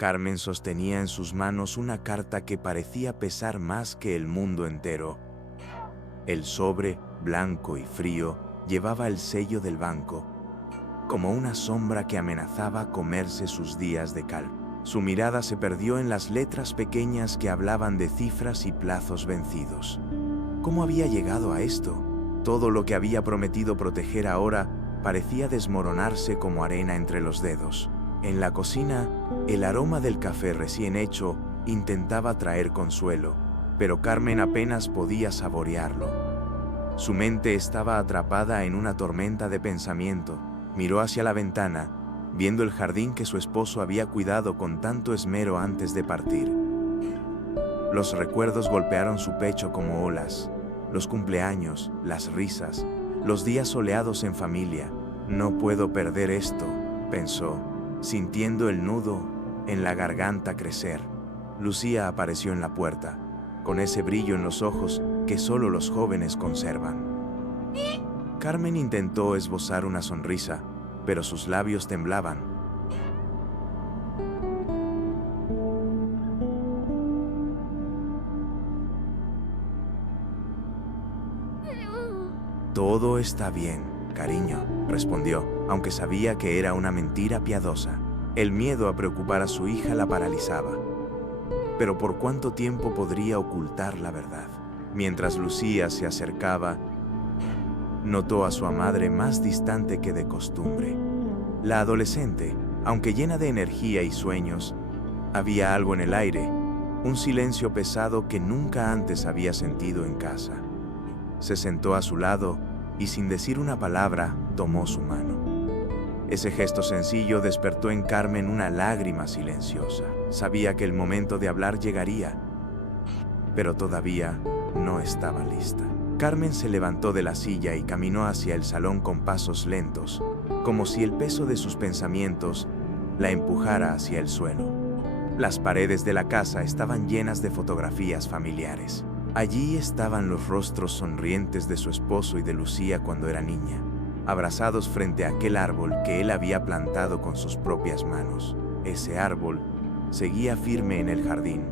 Carmen sostenía en sus manos una carta que parecía pesar más que el mundo entero. El sobre, blanco y frío, llevaba el sello del banco, como una sombra que amenazaba comerse sus días de calma. Su mirada se perdió en las letras pequeñas que hablaban de cifras y plazos vencidos. ¿Cómo había llegado a esto? Todo lo que había prometido proteger ahora parecía desmoronarse como arena entre los dedos. En la cocina, el aroma del café recién hecho intentaba traer consuelo, pero Carmen apenas podía saborearlo. Su mente estaba atrapada en una tormenta de pensamiento. Miró hacia la ventana, viendo el jardín que su esposo había cuidado con tanto esmero antes de partir. Los recuerdos golpearon su pecho como olas. Los cumpleaños, las risas, los días soleados en familia. No puedo perder esto, pensó, sintiendo el nudo en la garganta crecer. Lucía apareció en la puerta, con ese brillo en los ojos que solo los jóvenes conservan. Carmen intentó esbozar una sonrisa, pero sus labios temblaban. Todo está bien, cariño, respondió, aunque sabía que era una mentira piadosa. El miedo a preocupar a su hija la paralizaba. Pero ¿por cuánto tiempo podría ocultar la verdad? Mientras Lucía se acercaba, notó a su madre más distante que de costumbre. La adolescente, aunque llena de energía y sueños, había algo en el aire, un silencio pesado que nunca antes había sentido en casa. Se sentó a su lado y sin decir una palabra, tomó su mano. Ese gesto sencillo despertó en Carmen una lágrima silenciosa. Sabía que el momento de hablar llegaría, pero todavía no estaba lista. Carmen se levantó de la silla y caminó hacia el salón con pasos lentos, como si el peso de sus pensamientos la empujara hacia el suelo. Las paredes de la casa estaban llenas de fotografías familiares. Allí estaban los rostros sonrientes de su esposo y de Lucía cuando era niña, abrazados frente a aquel árbol que él había plantado con sus propias manos. Ese árbol seguía firme en el jardín,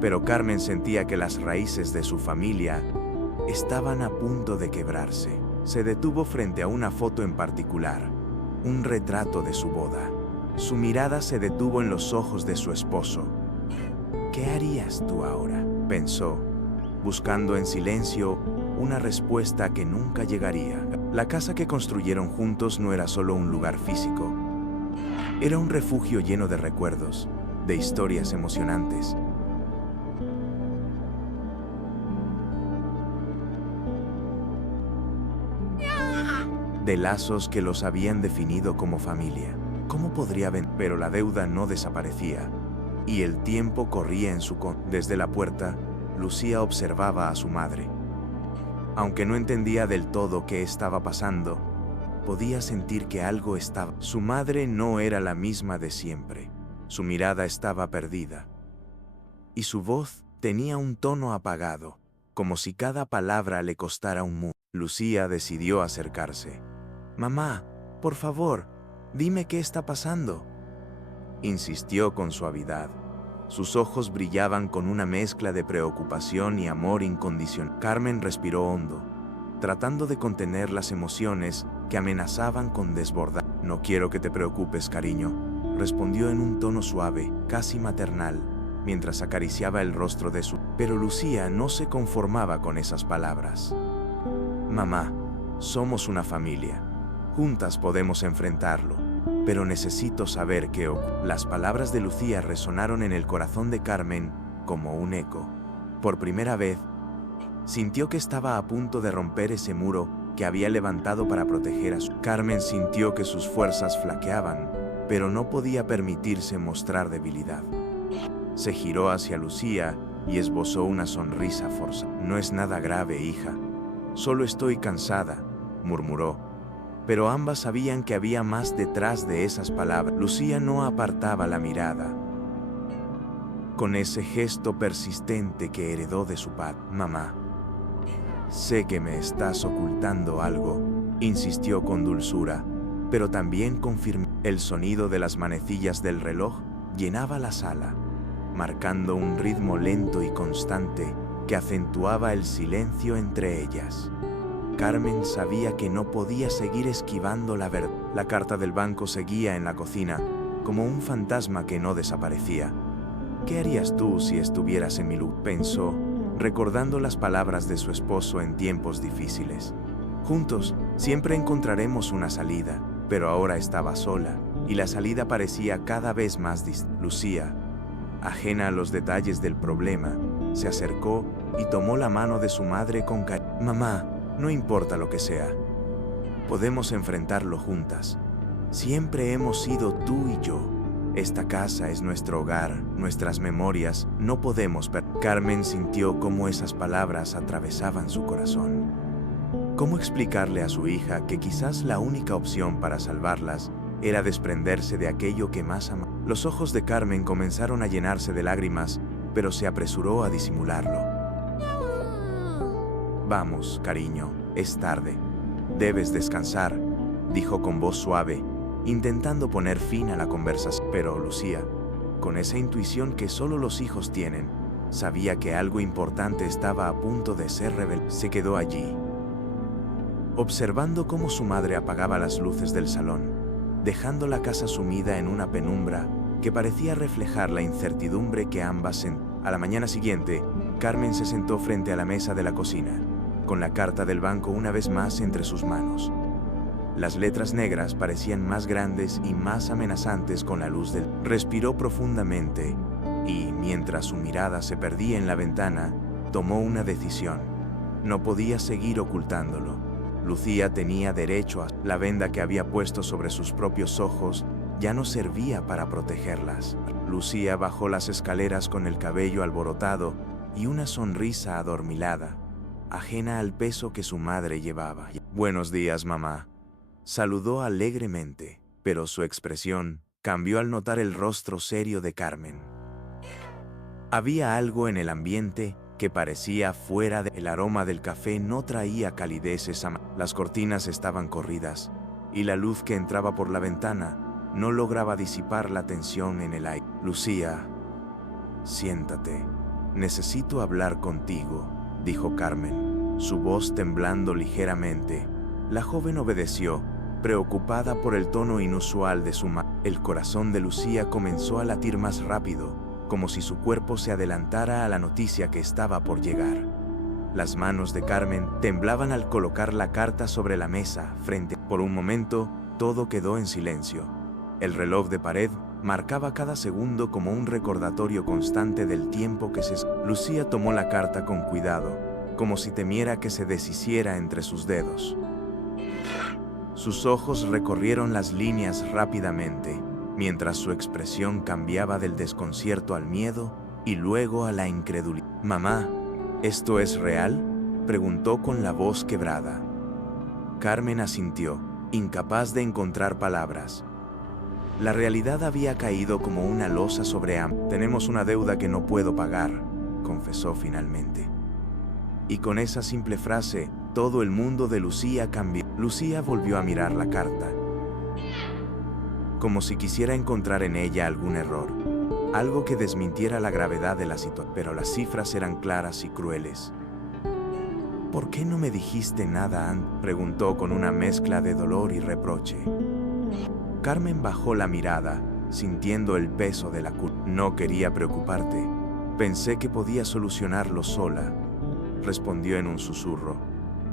pero Carmen sentía que las raíces de su familia estaban a punto de quebrarse. Se detuvo frente a una foto en particular, un retrato de su boda. Su mirada se detuvo en los ojos de su esposo. ¿Qué harías tú ahora?, pensó, buscando en silencio una respuesta que nunca llegaría. La casa que construyeron juntos no era solo un lugar físico. Era un refugio lleno de recuerdos, de historias emocionantes. De lazos que los habían definido como familia. ¿Cómo podría vencer? Pero la deuda no desaparecía, y el tiempo corría en su contra. Desde la puerta, Lucía observaba a su madre. Aunque no entendía del todo qué estaba pasando, podía sentir que algo estaba. Su madre no era la misma de siempre. Su mirada estaba perdida. Y su voz tenía un tono apagado, como si cada palabra le costara un mundo. Lucía decidió acercarse. «Mamá, por favor, dime qué está pasando», insistió con suavidad. Sus ojos brillaban con una mezcla de preocupación y amor incondicional. Carmen respiró hondo, tratando de contener las emociones que amenazaban con desbordar. «No quiero que te preocupes, cariño», respondió en un tono suave, casi maternal, mientras acariciaba el rostro de su... Pero Lucía no se conformaba con esas palabras. «Mamá, somos una familia. Juntas podemos enfrentarlo. Pero necesito saber qué ocurre». Las palabras de Lucía resonaron en el corazón de Carmen como un eco. Por primera vez, sintió que estaba a punto de romper ese muro que había levantado para proteger a su... Carmen sintió que sus fuerzas flaqueaban, pero no podía permitirse mostrar debilidad. Se giró hacia Lucía y esbozó una sonrisa forzada. «No es nada grave, hija. Solo estoy cansada», murmuró. Pero ambas sabían que había más detrás de esas palabras. Lucía no apartaba la mirada, con ese gesto persistente que heredó de su padre. «Mamá, sé que me estás ocultando algo», insistió con dulzura, pero también con firmeza. El sonido de las manecillas del reloj llenaba la sala, marcando un ritmo lento y constante que acentuaba el silencio entre ellas. Carmen sabía que no podía seguir esquivando la verdad. La carta del banco seguía en la cocina, como un fantasma que no desaparecía. ¿Qué harías tú si estuvieras en mi lugar?, pensó, recordando las palabras de su esposo en tiempos difíciles. Juntos, siempre encontraremos una salida, pero ahora estaba sola, y la salida parecía cada vez más distante. Lucía, ajena a los detalles del problema, se acercó y tomó la mano de su madre con cariño. Mamá, no importa lo que sea, podemos enfrentarlo juntas. Siempre hemos sido tú y yo. Esta casa es nuestro hogar, nuestras memorias, no podemos perder. Carmen sintió cómo esas palabras atravesaban su corazón. ¿Cómo explicarle a su hija que quizás la única opción para salvarlas era desprenderse de aquello que más amaba? Los ojos de Carmen comenzaron a llenarse de lágrimas, pero se apresuró a disimularlo. Vamos, cariño, es tarde. Debes descansar, dijo con voz suave, intentando poner fin a la conversación. Pero Lucía, con esa intuición que solo los hijos tienen, sabía que algo importante estaba a punto de ser revelado. Se quedó allí, observando cómo su madre apagaba las luces del salón, dejando la casa sumida en una penumbra que parecía reflejar la incertidumbre que ambas sentían. A la mañana siguiente, Carmen se sentó frente a la mesa de la cocina, con la carta del banco una vez más entre sus manos. Las letras negras parecían más grandes y más amenazantes con la luz del... Respiró profundamente y, mientras su mirada se perdía en la ventana, tomó una decisión. No podía seguir ocultándolo. Lucía tenía derecho a... La venda que había puesto sobre sus propios ojos ya no servía para protegerlas. Lucía bajó las escaleras con el cabello alborotado y una sonrisa adormilada, ajena al peso que su madre llevaba. Buenos días, mamá. Saludó alegremente, pero su expresión cambió al notar el rostro serio de Carmen. Había algo en el ambiente que parecía fuera de... El aroma del café no traía calidez esa... Las cortinas estaban corridas, y la luz que entraba por la ventana no lograba disipar la tensión en el aire. Lucía, siéntate. Necesito hablar contigo, dijo Carmen, su voz temblando ligeramente. La joven obedeció, preocupada por el tono inusual de su madre. El corazón de Lucía comenzó a latir más rápido, como si su cuerpo se adelantara a la noticia que estaba por llegar. Las manos de Carmen temblaban al colocar la carta sobre la mesa frente. Por un momento, todo quedó en silencio. El reloj de pared marcaba cada segundo como un recordatorio constante del tiempo que se... Lucía tomó la carta con cuidado, como si temiera que se deshiciera entre sus dedos. Sus ojos recorrieron las líneas rápidamente, mientras su expresión cambiaba del desconcierto al miedo y luego a la incredulidad. «Mamá, ¿esto es real?», preguntó con la voz quebrada. Carmen asintió, incapaz de encontrar palabras. La realidad había caído como una losa sobre ambos. «Tenemos una deuda que no puedo pagar», confesó finalmente. Y con esa simple frase, todo el mundo de Lucía cambió. Lucía volvió a mirar la carta, como si quisiera encontrar en ella algún error, algo que desmintiera la gravedad de la situación. Pero las cifras eran claras y crueles. «¿Por qué no me dijiste nada antes?», preguntó con una mezcla de dolor y reproche. Carmen bajó la mirada, sintiendo el peso de la culpa. «No quería preocuparte. Pensé que podía solucionarlo sola», respondió en un susurro,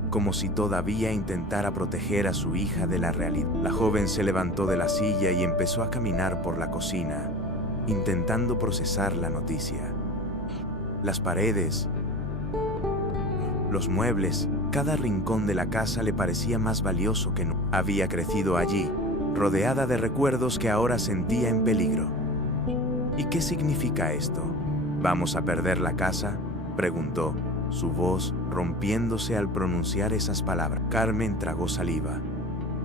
como si todavía intentara proteger a su hija de la realidad. La joven se levantó de la silla y empezó a caminar por la cocina, intentando procesar la noticia. Las paredes, los muebles, cada rincón de la casa le parecía más valioso que nunca. Había crecido allí, rodeada de recuerdos que ahora sentía en peligro. «¿Y qué significa esto? ¿Vamos a perder la casa?», preguntó, su voz rompiéndose al pronunciar esas palabras. Carmen tragó saliva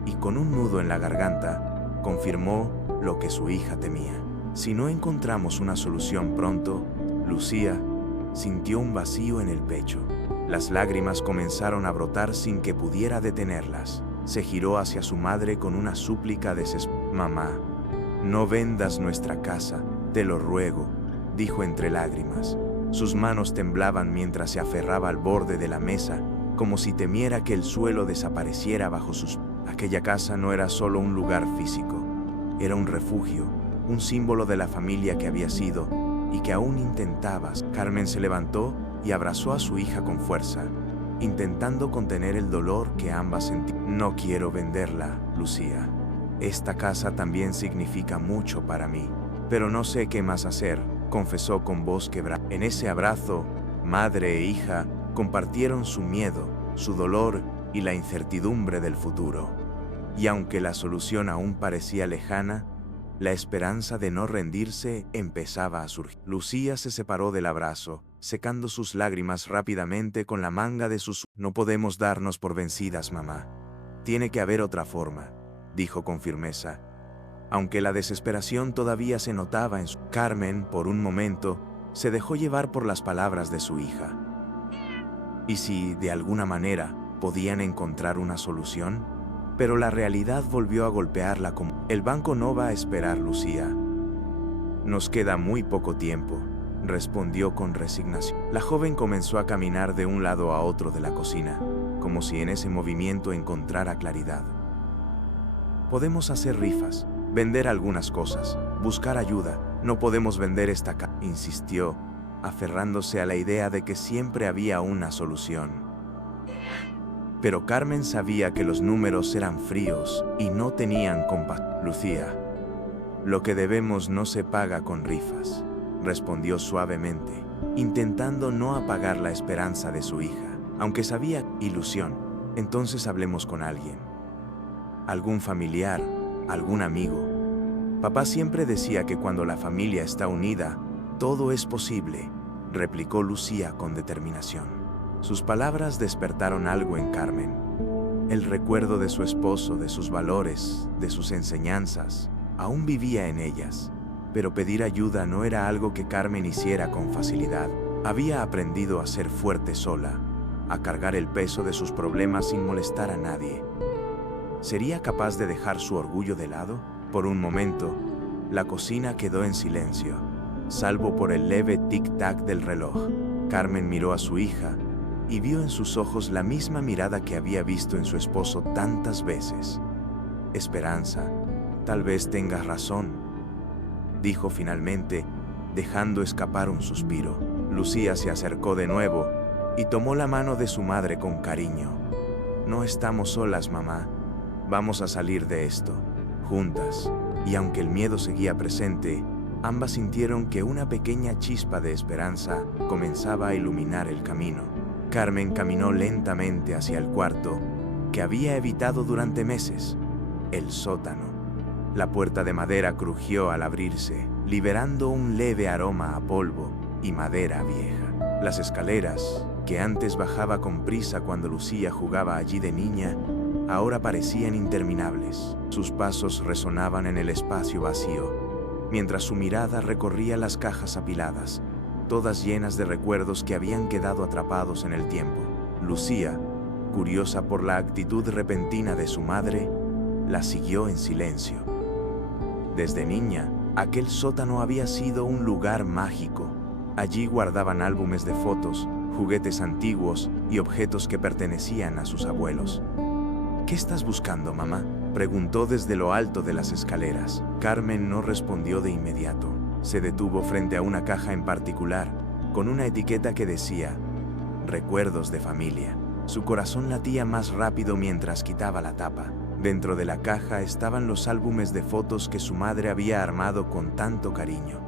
y, con un nudo en la garganta, confirmó lo que su hija temía. «Si no encontramos una solución pronto», Lucía sintió un vacío en el pecho. Las lágrimas comenzaron a brotar sin que pudiera detenerlas. Se giró hacia su madre con una súplica desesperada. «Mamá, no vendas nuestra casa», Te lo ruego, dijo entre lágrimas. Sus manos temblaban mientras se aferraba al borde de la mesa, como si temiera que el suelo desapareciera bajo sus... Aquella casa no era solo un lugar físico, era un refugio, un símbolo de la familia que había sido y que aún intentabas. Carmen se levantó y abrazó a su hija con fuerza, intentando contener el dolor que ambas sentían. No quiero venderla, Lucía. Esta casa también significa mucho para mí, pero no sé qué más hacer, confesó con voz quebrada. En ese abrazo, madre e hija compartieron su miedo, su dolor y la incertidumbre del futuro. Y aunque la solución aún parecía lejana, la esperanza de no rendirse empezaba a surgir. Lucía se separó del abrazo, secando sus lágrimas rápidamente con la manga de sus... No podemos darnos por vencidas, mamá. Tiene que haber otra forma, dijo con firmeza. Aunque la desesperación todavía se notaba en su... Carmen, por un momento, se dejó llevar por las palabras de su hija. ¿Y si, de alguna manera, podían encontrar una solución? Pero la realidad volvió a golpearla como... El banco no va a esperar, Lucía. Nos queda muy poco tiempo, respondió con resignación. La joven comenzó a caminar de un lado a otro de la cocina, como si en ese movimiento encontrara claridad. Podemos hacer rifas, vender algunas cosas, buscar ayuda. No podemos vender esta casa, insistió, aferrándose a la idea de que siempre había una solución. Pero Carmen sabía que los números eran fríos y no tenían compasión. Lucía, lo que debemos no se paga con rifas, respondió suavemente, intentando no apagar la esperanza de su hija, aunque sabía ilusión. Entonces hablemos con alguien. Algún familiar, algún amigo. Papá siempre decía que cuando la familia está unida, todo es posible, replicó Lucía con determinación. Sus palabras despertaron algo en Carmen. El recuerdo de su esposo, de sus valores, de sus enseñanzas, aún vivía en ellas. Pero pedir ayuda no era algo que Carmen hiciera con facilidad. Había aprendido a ser fuerte sola, a cargar el peso de sus problemas sin molestar a nadie. ¿Sería capaz de dejar su orgullo de lado? Por un momento, la cocina quedó en silencio, salvo por el leve tic-tac del reloj. Carmen miró a su hija y vio en sus ojos la misma mirada que había visto en su esposo tantas veces. Esperanza, tal vez tengas razón, dijo finalmente, dejando escapar un suspiro. Lucía se acercó de nuevo y tomó la mano de su madre con cariño. No estamos solas, mamá. Vamos a salir de esto, juntas. Y aunque el miedo seguía presente, ambas sintieron que una pequeña chispa de esperanza comenzaba a iluminar el camino. Carmen caminó lentamente hacia el cuarto que había evitado durante meses, el sótano. La puerta de madera crujió al abrirse, liberando un leve aroma a polvo y madera vieja. Las escaleras, que antes bajaba con prisa cuando Lucía jugaba allí de niña, ahora parecían interminables. Sus pasos resonaban en el espacio vacío, mientras su mirada recorría las cajas apiladas, todas llenas de recuerdos que habían quedado atrapados en el tiempo. Lucía, curiosa por la actitud repentina de su madre, la siguió en silencio. Desde niña, aquel sótano había sido un lugar mágico. Allí guardaban álbumes de fotos, juguetes antiguos y objetos que pertenecían a sus abuelos. ¿Qué estás buscando, mamá?, preguntó desde lo alto de las escaleras. Carmen no respondió de inmediato. Se detuvo frente a una caja en particular, con una etiqueta que decía «Recuerdos de familia». Su corazón latía más rápido mientras quitaba la tapa. Dentro de la caja estaban los álbumes de fotos que su madre había armado con tanto cariño.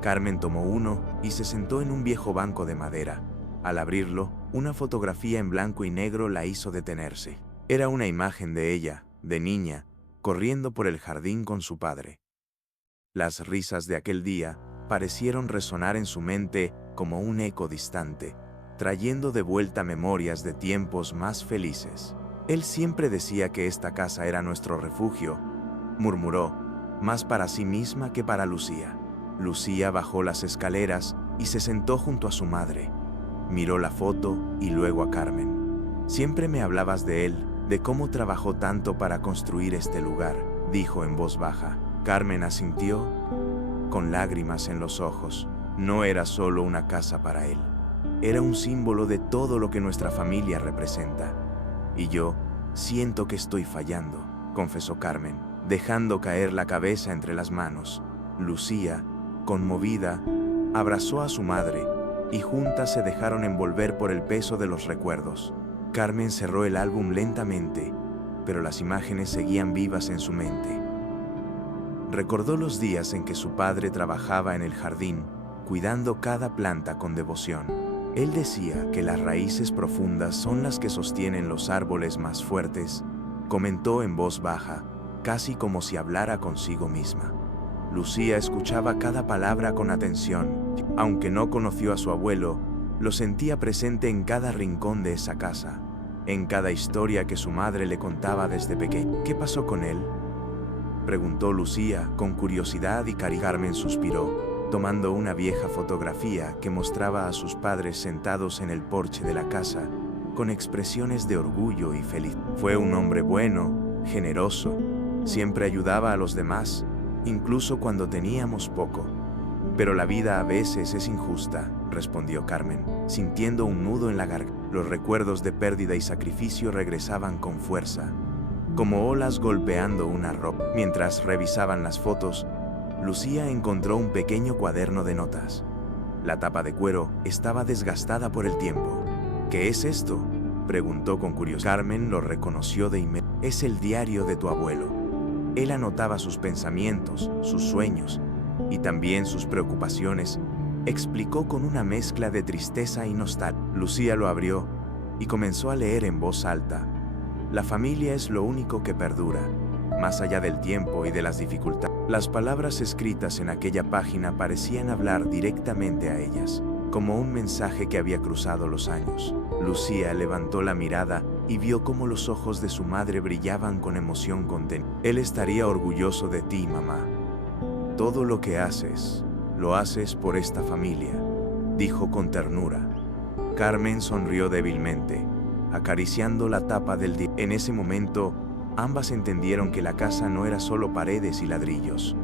Carmen tomó uno y se sentó en un viejo banco de madera. Al abrirlo, una fotografía en blanco y negro la hizo detenerse. Era una imagen de ella, de niña, corriendo por el jardín con su padre. Las risas de aquel día parecieron resonar en su mente como un eco distante, trayendo de vuelta memorias de tiempos más felices. Él siempre decía que esta casa era nuestro refugio, murmuró, más para sí misma que para Lucía. Lucía bajó las escaleras y se sentó junto a su madre. Miró la foto y luego a Carmen. Siempre me hablabas de él, de cómo trabajó tanto para construir este lugar, dijo en voz baja. Carmen asintió, con lágrimas en los ojos. No era solo una casa para él. Era un símbolo de todo lo que nuestra familia representa. Y yo siento que estoy fallando, confesó Carmen, dejando caer la cabeza entre las manos. Lucía, conmovida, abrazó a su madre y juntas se dejaron envolver por el peso de los recuerdos. Carmen cerró el álbum lentamente, pero las imágenes seguían vivas en su mente. Recordó los días en que su padre trabajaba en el jardín, cuidando cada planta con devoción. Él decía que las raíces profundas son las que sostienen los árboles más fuertes, comentó en voz baja, casi como si hablara consigo misma. Lucía escuchaba cada palabra con atención. Aunque no conoció a su abuelo, lo sentía presente en cada rincón de esa casa, en cada historia que su madre le contaba desde pequeña. ¿Qué pasó con él?, preguntó Lucía con curiosidad y Carmen suspiró, tomando una vieja fotografía que mostraba a sus padres sentados en el porche de la casa, con expresiones de orgullo y feliz. Fue un hombre bueno, generoso, siempre ayudaba a los demás, incluso cuando teníamos poco. Pero la vida a veces es injusta, respondió Carmen, sintiendo un nudo en la garganta. Los recuerdos de pérdida y sacrificio regresaban con fuerza, como olas golpeando una roca. Mientras revisaban las fotos, Lucía encontró un pequeño cuaderno de notas. La tapa de cuero estaba desgastada por el tiempo. ¿Qué es esto?, preguntó con curiosidad. Carmen lo reconoció de inmediato. Es el diario de tu abuelo. Él anotaba sus pensamientos, sus sueños y también sus preocupaciones, explicó con una mezcla de tristeza y nostalgia. Lucía lo abrió y comenzó a leer en voz alta. La familia es lo único que perdura, más allá del tiempo y de las dificultades. Las palabras escritas en aquella página parecían hablar directamente a ellas, como un mensaje que había cruzado los años. Lucía levantó la mirada y vio cómo los ojos de su madre brillaban con emoción contenida. Él estaría orgulloso de ti, mamá. Todo lo que haces, lo haces por esta familia, dijo con ternura. Carmen sonrió débilmente, acariciando la tapa del diario. En ese momento, ambas entendieron que la casa no era solo paredes y ladrillos.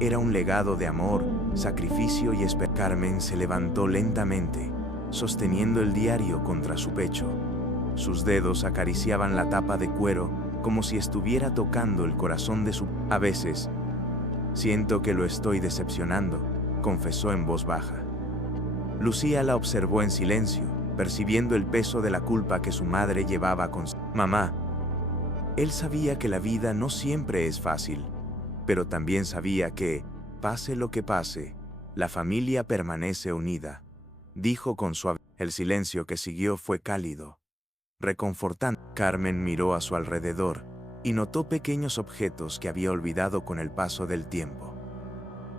Era un legado de amor, sacrificio y esperanza. Carmen se levantó lentamente, sosteniendo el diario contra su pecho. Sus dedos acariciaban la tapa de cuero como si estuviera tocando el corazón de su... A veces, siento que lo estoy decepcionando, confesó en voz baja. Lucía la observó en silencio, percibiendo el peso de la culpa que su madre llevaba consigo. Mamá. Él sabía que la vida no siempre es fácil, pero también sabía que, pase lo que pase, la familia permanece unida, dijo con suavidad. El silencio que siguió fue cálido, reconfortante. Carmen miró a su alrededor y notó pequeños objetos que había olvidado con el paso del tiempo.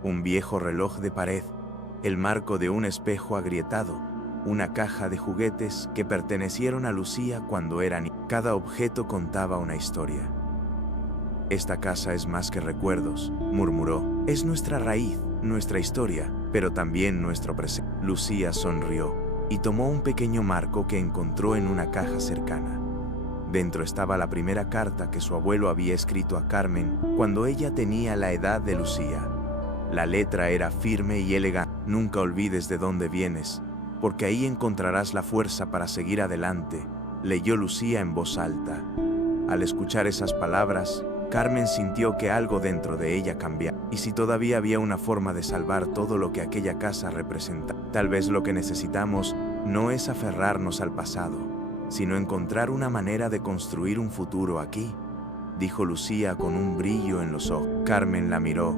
Un viejo reloj de pared, el marco de un espejo agrietado, una caja de juguetes que pertenecieron a Lucía cuando era niña. Cada objeto contaba una historia. Esta casa es más que recuerdos, murmuró. Es nuestra raíz, nuestra historia, pero también nuestro presente. Lucía sonrió y tomó un pequeño marco que encontró en una caja cercana. Dentro estaba la primera carta que su abuelo había escrito a Carmen cuando ella tenía la edad de Lucía. La letra era firme y elegante. Nunca olvides de dónde vienes, porque ahí encontrarás la fuerza para seguir adelante, leyó Lucía en voz alta. Al escuchar esas palabras, Carmen sintió que algo dentro de ella cambiaba. ¿Y si todavía había una forma de salvar todo lo que aquella casa representaba? Tal vez lo que necesitamos no es aferrarnos al pasado, sino encontrar una manera de construir un futuro aquí, dijo Lucía con un brillo en los ojos. Carmen la miró,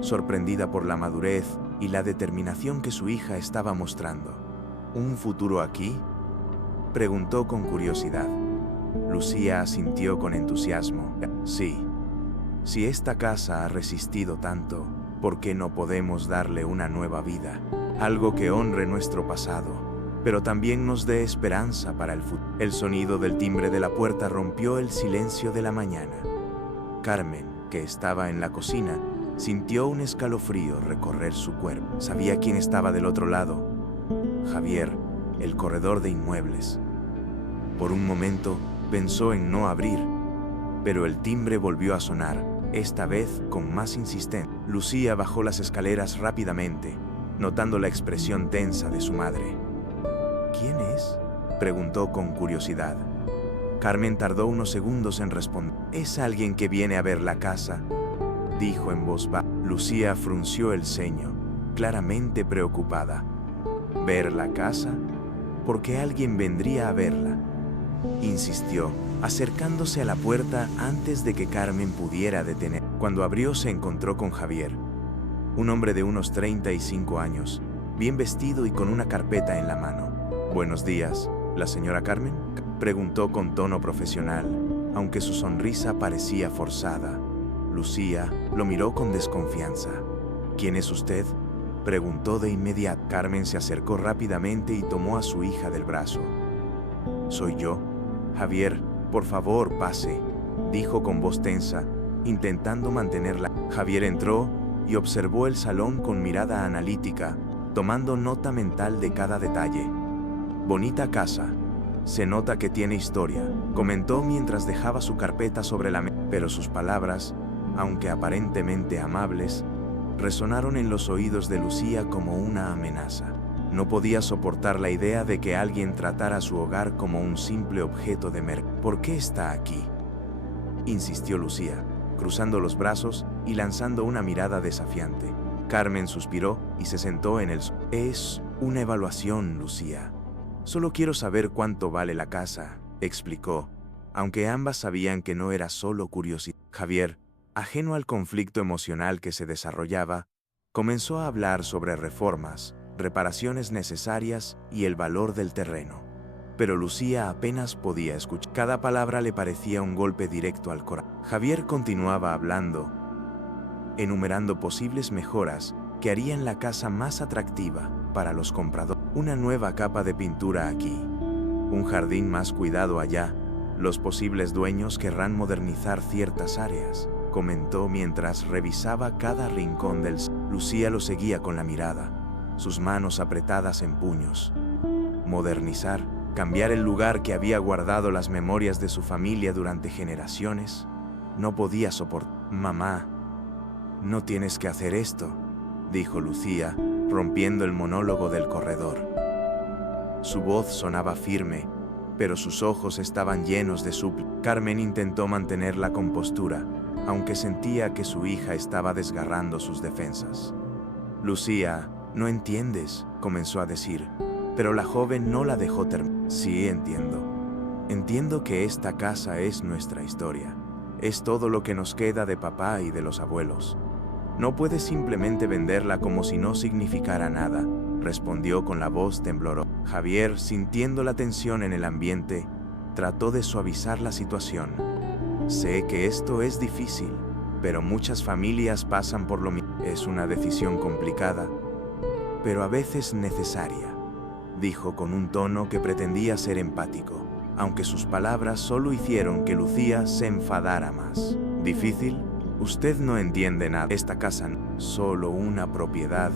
sorprendida por la madurez y la determinación que su hija estaba mostrando. ¿Un futuro aquí?, preguntó con curiosidad. Lucía asintió con entusiasmo. Sí. Si esta casa ha resistido tanto, ¿por qué no podemos darle una nueva vida? Algo que honre nuestro pasado, pero también nos dé esperanza para el futuro. El sonido del timbre de la puerta rompió el silencio de la mañana. Carmen, que estaba en la cocina, sintió un escalofrío recorrer su cuerpo. Sabía quién estaba del otro lado. Javier, el corredor de inmuebles. Por un momento pensó en no abrir, pero el timbre volvió a sonar, esta vez con más insistencia. Lucía bajó las escaleras rápidamente, notando la expresión tensa de su madre. ¿Quién es?, preguntó con curiosidad. Carmen tardó unos segundos en responder. «Es alguien que viene a ver la casa», dijo en voz baja. Lucía frunció el ceño, claramente preocupada. «¿Ver la casa? ¿Por qué alguien vendría a verla?», insistió, acercándose a la puerta antes de que Carmen pudiera detener. Cuando abrió se encontró con Javier, un hombre de unos 35 años, bien vestido y con una carpeta en la mano. «Buenos días, ¿la señora Carmen?», preguntó con tono profesional, aunque su sonrisa parecía forzada. Lucía lo miró con desconfianza. «¿Quién es usted?», preguntó de inmediato. Carmen se acercó rápidamente y tomó a su hija del brazo. «Soy yo, Javier, por favor, pase», dijo con voz tensa, intentando mantenerla. Javier entró y observó el salón con mirada analítica, tomando nota mental de cada detalle. «Bonita casa. Se nota que tiene historia», comentó mientras dejaba su carpeta sobre la mesa. Pero sus palabras, aunque aparentemente amables, resonaron en los oídos de Lucía como una amenaza. No podía soportar la idea de que alguien tratara su hogar como un simple objeto de mercado. «¿Por qué está aquí?», insistió Lucía, cruzando los brazos y lanzando una mirada desafiante. Carmen suspiró y se sentó en el sofá. «Es una evaluación, Lucía. Solo quiero saber cuánto vale la casa», explicó, aunque ambas sabían que no era solo curiosidad. Javier, ajeno al conflicto emocional que se desarrollaba, comenzó a hablar sobre reformas, reparaciones necesarias y el valor del terreno. Pero Lucía apenas podía escuchar. Cada palabra le parecía un golpe directo al corazón. Javier continuaba hablando, enumerando posibles mejoras que harían la casa más atractiva para los compradores. «Una nueva capa de pintura aquí, un jardín más cuidado allá. Los posibles dueños querrán modernizar ciertas áreas», comentó mientras revisaba cada rincón del salón. Lucía lo seguía con la mirada, sus manos apretadas en puños. Modernizar, cambiar el lugar que había guardado las memorias de su familia durante generaciones. No podía soportar. «Mamá, no tienes que hacer esto», dijo Lucía, rompiendo el monólogo del corredor. Su voz sonaba firme, pero sus ojos estaban llenos de súplica. Carmen intentó mantener la compostura, aunque sentía que su hija estaba desgarrando sus defensas. «Lucía, no entiendes», comenzó a decir, pero la joven no la dejó terminar. «Sí, entiendo. Entiendo que esta casa es nuestra historia. Es todo lo que nos queda de papá y de los abuelos. No puedes simplemente venderla como si no significara nada», respondió con la voz temblorosa. Javier, sintiendo la tensión en el ambiente, trató de suavizar la situación. «Sé que esto es difícil, pero muchas familias pasan por lo mismo. Es una decisión complicada, pero a veces necesaria», dijo con un tono que pretendía ser empático, aunque sus palabras solo hicieron que Lucía se enfadara más. «¿Difícil? Usted no entiende nada. Esta casa no es solo una propiedad,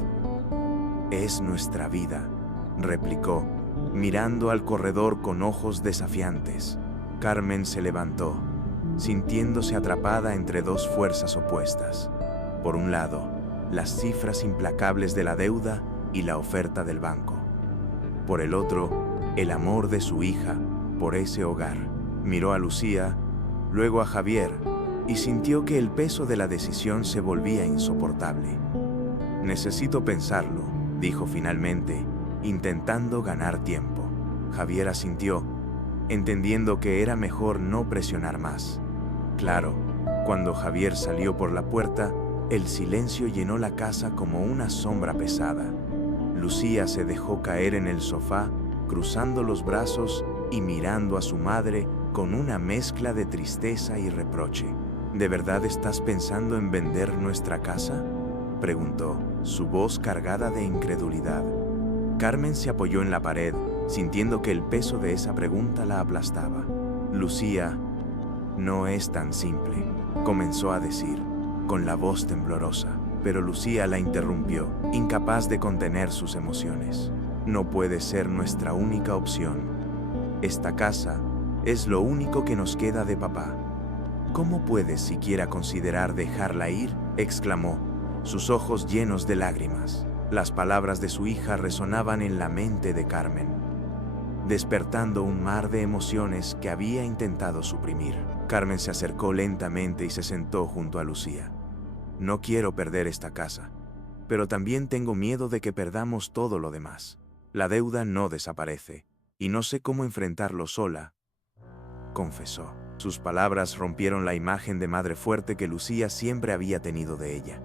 es nuestra vida», replicó, mirando al corredor con ojos desafiantes. Carmen se levantó, sintiéndose atrapada entre dos fuerzas opuestas. Por un lado, las cifras implacables de la deuda y la oferta del banco. Por el otro, el amor de su hija por ese hogar. Miró a Lucía, luego a Javier, y sintió que el peso de la decisión se volvía insoportable. «Necesito pensarlo», dijo finalmente, intentando ganar tiempo. Javier asintió, entendiendo que era mejor no presionar más. Claro, cuando Javier salió por la puerta, el silencio llenó la casa como una sombra pesada. Lucía se dejó caer en el sofá, cruzando los brazos y mirando a su madre con una mezcla de tristeza y reproche. «¿De verdad estás pensando en vender nuestra casa?», preguntó, su voz cargada de incredulidad. Carmen se apoyó en la pared, sintiendo que el peso de esa pregunta la aplastaba. «Lucía, no es tan simple», comenzó a decir, con la voz temblorosa, pero Lucía la interrumpió, incapaz de contener sus emociones. «No puede ser nuestra única opción. Esta casa es lo único que nos queda de papá», ¿Cómo puedes siquiera considerar dejarla ir?, exclamó, sus ojos llenos de lágrimas. Las palabras de su hija resonaban en la mente de Carmen, despertando un mar de emociones que había intentado suprimir. Carmen se acercó lentamente y se sentó junto a Lucía. No quiero perder esta casa, pero también tengo miedo de que perdamos todo lo demás. La deuda no desaparece, y no sé cómo enfrentarlo sola, confesó. Sus palabras rompieron la imagen de madre fuerte que Lucía siempre había tenido de ella.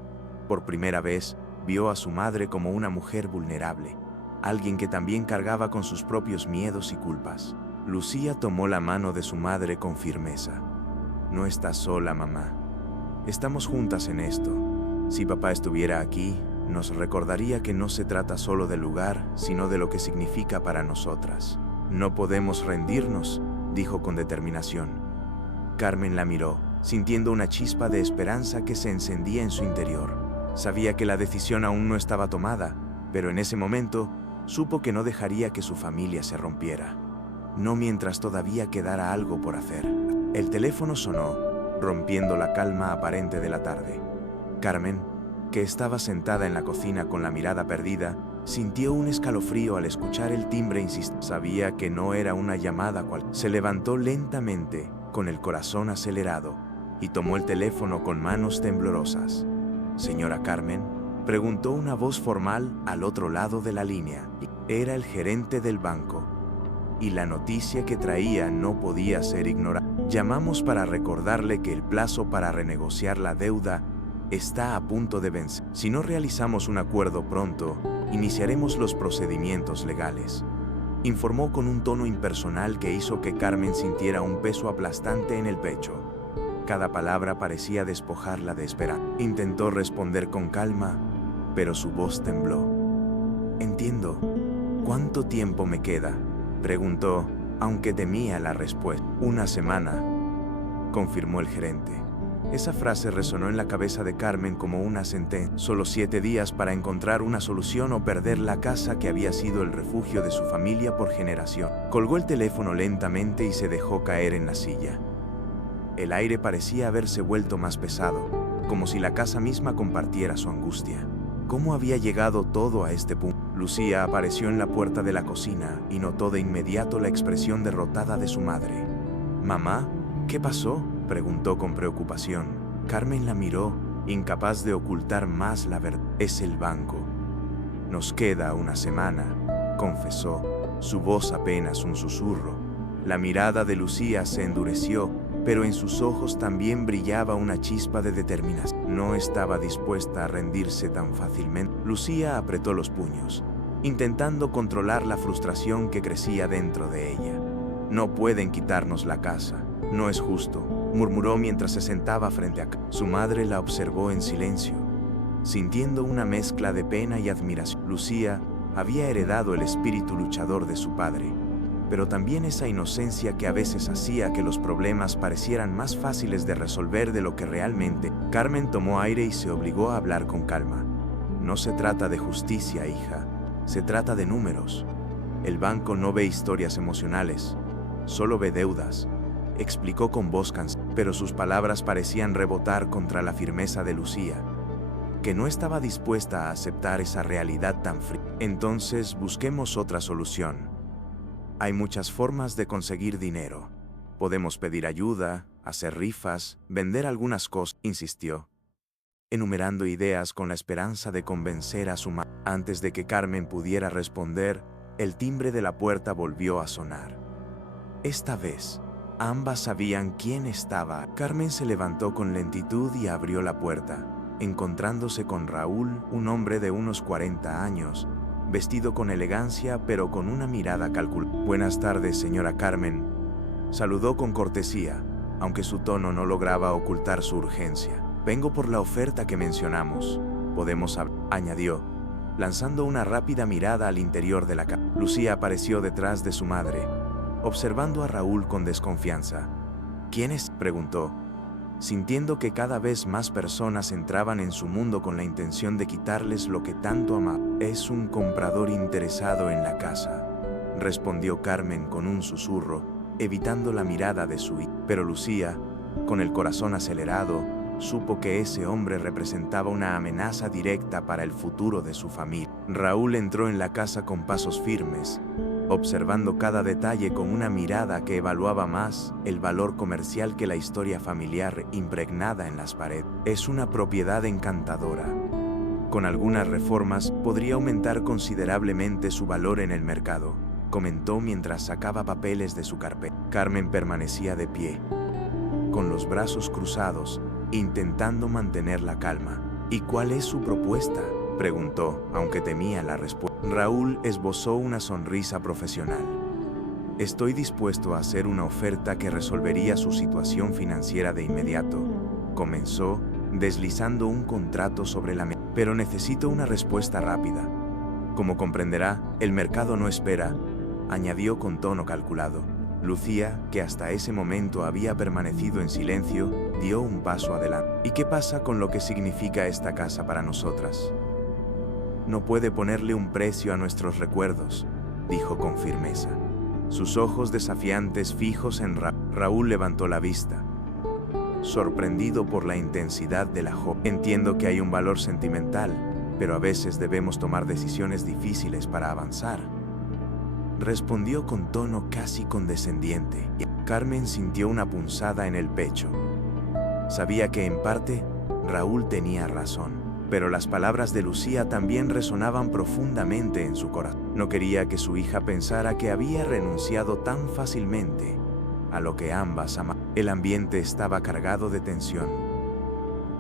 Por primera vez, vio a su madre como una mujer vulnerable, alguien que también cargaba con sus propios miedos y culpas. Lucía tomó la mano de su madre con firmeza. No estás sola, mamá. Estamos juntas en esto. Si papá estuviera aquí, nos recordaría que no se trata solo del lugar, sino de lo que significa para nosotras. No podemos rendirnos, dijo con determinación. Carmen la miró, sintiendo una chispa de esperanza que se encendía en su interior. Sabía que la decisión aún no estaba tomada, pero en ese momento supo que no dejaría que su familia se rompiera. No mientras todavía quedara algo por hacer. El teléfono sonó, rompiendo la calma aparente de la tarde. Carmen, que estaba sentada en la cocina con la mirada perdida, sintió un escalofrío al escuchar el timbre insistente. Sabía que no era una llamada cualquiera. Se levantó lentamente, con el corazón acelerado, y tomó el teléfono con manos temblorosas. «Señora Carmen», preguntó una voz formal al otro lado de la línea. Era el gerente del banco, y la noticia que traía no podía ser ignorada. «Llamamos para recordarle que el plazo para renegociar la deuda está a punto de vencer. Si no realizamos un acuerdo pronto, iniciaremos los procedimientos legales», informó con un tono impersonal que hizo que Carmen sintiera un peso aplastante en el pecho. Cada palabra parecía despojarla de esperanza. Intentó responder con calma, pero su voz tembló. «Entiendo. ¿Cuánto tiempo me queda?», preguntó, aunque temía la respuesta. «Una semana», confirmó el gerente. Esa frase resonó en la cabeza de Carmen como una sentencia. Solo 7 días para encontrar una solución o perder la casa que había sido el refugio de su familia por generación. Colgó el teléfono lentamente y se dejó caer en la silla. El aire parecía haberse vuelto más pesado, como si la casa misma compartiera su angustia. ¿Cómo había llegado todo a este punto? Lucía apareció en la puerta de la cocina y notó de inmediato la expresión derrotada de su madre. «Mamá, ¿qué pasó?», preguntó con preocupación. Carmen la miró, incapaz de ocultar más la verdad. «Es el banco. Nos queda una semana», confesó, su voz apenas un susurro. La mirada de Lucía se endureció, pero en sus ojos también brillaba una chispa de determinación. No estaba dispuesta a rendirse tan fácilmente. Lucía apretó los puños, intentando controlar la frustración que crecía dentro de ella. «No pueden quitarnos la casa. No es justo», murmuró mientras se sentaba frente a Carmen. Su madre la observó en silencio, sintiendo una mezcla de pena y admiración. Lucía había heredado el espíritu luchador de su padre, pero también esa inocencia que a veces hacía que los problemas parecieran más fáciles de resolver de lo que realmente. Carmen tomó aire y se obligó a hablar con calma. «No se trata de justicia, hija. Se trata de números. El banco no ve historias emocionales, solo ve deudas», explicó con voz cansada, pero sus palabras parecían rebotar contra la firmeza de Lucía, que no estaba dispuesta a aceptar esa realidad tan fría. «Entonces busquemos otra solución. Hay muchas formas de conseguir dinero. Podemos pedir ayuda, hacer rifas, vender algunas cosas», insistió, enumerando ideas con la esperanza de convencer a su madre. Antes de que Carmen pudiera responder, el timbre de la puerta volvió a sonar. Esta vez, ambas sabían quién estaba. Carmen se levantó con lentitud y abrió la puerta, encontrándose con Raúl, un hombre de unos 40 años, vestido con elegancia pero con una mirada calculada. «Buenas tardes, señora Carmen», saludó con cortesía, aunque su tono no lograba ocultar su urgencia. «Vengo por la oferta que mencionamos. Podemos hablar», añadió, lanzando una rápida mirada al interior de la casa. Lucía apareció detrás de su madre, observando a Raúl con desconfianza. «¿Quién es?», preguntó, sintiendo que cada vez más personas entraban en su mundo con la intención de quitarles lo que tanto amaba. «Es un comprador interesado en la casa», respondió Carmen con un susurro, evitando la mirada de su hija. Pero Lucía con el corazón acelerado, supo que ese hombre representaba una amenaza directa para el futuro de su familia. Raúl entró en la casa con pasos firmes, observando cada detalle con una mirada que evaluaba más el valor comercial que la historia familiar impregnada en las paredes. Es una propiedad encantadora. Con algunas reformas podría aumentar considerablemente su valor en el mercado, comentó mientras sacaba papeles de su carpeta. Carmen permanecía de pie, con los brazos cruzados, intentando mantener la calma. ¿Y cuál es su propuesta?, preguntó, aunque temía la respuesta. Raúl esbozó una sonrisa profesional. Estoy dispuesto a hacer una oferta que resolvería su situación financiera de inmediato, comenzó, deslizando un contrato sobre la mesa. Pero necesito una respuesta rápida. Como comprenderá, el mercado no espera, añadió con tono calculado. Lucía, que hasta ese momento había permanecido en silencio, dio un paso adelante. ¿Y qué pasa con lo que significa esta casa para nosotras? No puede ponerle un precio a nuestros recuerdos, dijo con firmeza. Sus ojos desafiantes fijos en Raúl levantó la vista, sorprendido por la intensidad de la joven. Entiendo que hay un valor sentimental, pero a veces debemos tomar decisiones difíciles para avanzar, respondió con tono casi condescendiente. Carmen sintió una punzada en el pecho. Sabía que en parte Raúl tenía razón, pero las palabras de Lucía también resonaban profundamente en su corazón. No quería que su hija pensara que había renunciado tan fácilmente a lo que ambas amaban. El ambiente estaba cargado de tensión.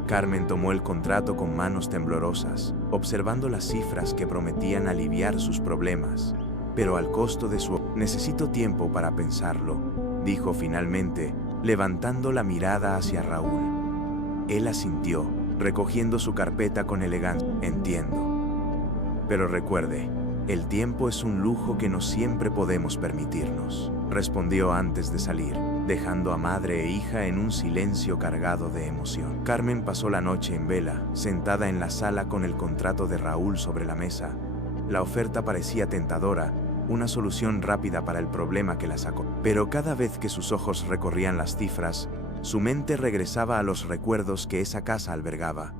Carmen tomó el contrato con manos temblorosas, observando las cifras que prometían aliviar sus problemas, pero al costo de su... Necesito tiempo para pensarlo, dijo finalmente, levantando la mirada hacia Raúl. Él asintió, recogiendo su carpeta con elegancia. Entiendo. Pero recuerde, el tiempo es un lujo que no siempre podemos permitirnos, respondió antes de salir, dejando a madre e hija en un silencio cargado de emoción. Carmen pasó la noche en vela, sentada en la sala con el contrato de Raúl sobre la mesa. La oferta parecía tentadora, una solución rápida para el problema que la sacó. Pero cada vez que sus ojos recorrían las cifras, su mente regresaba a los recuerdos que esa casa albergaba.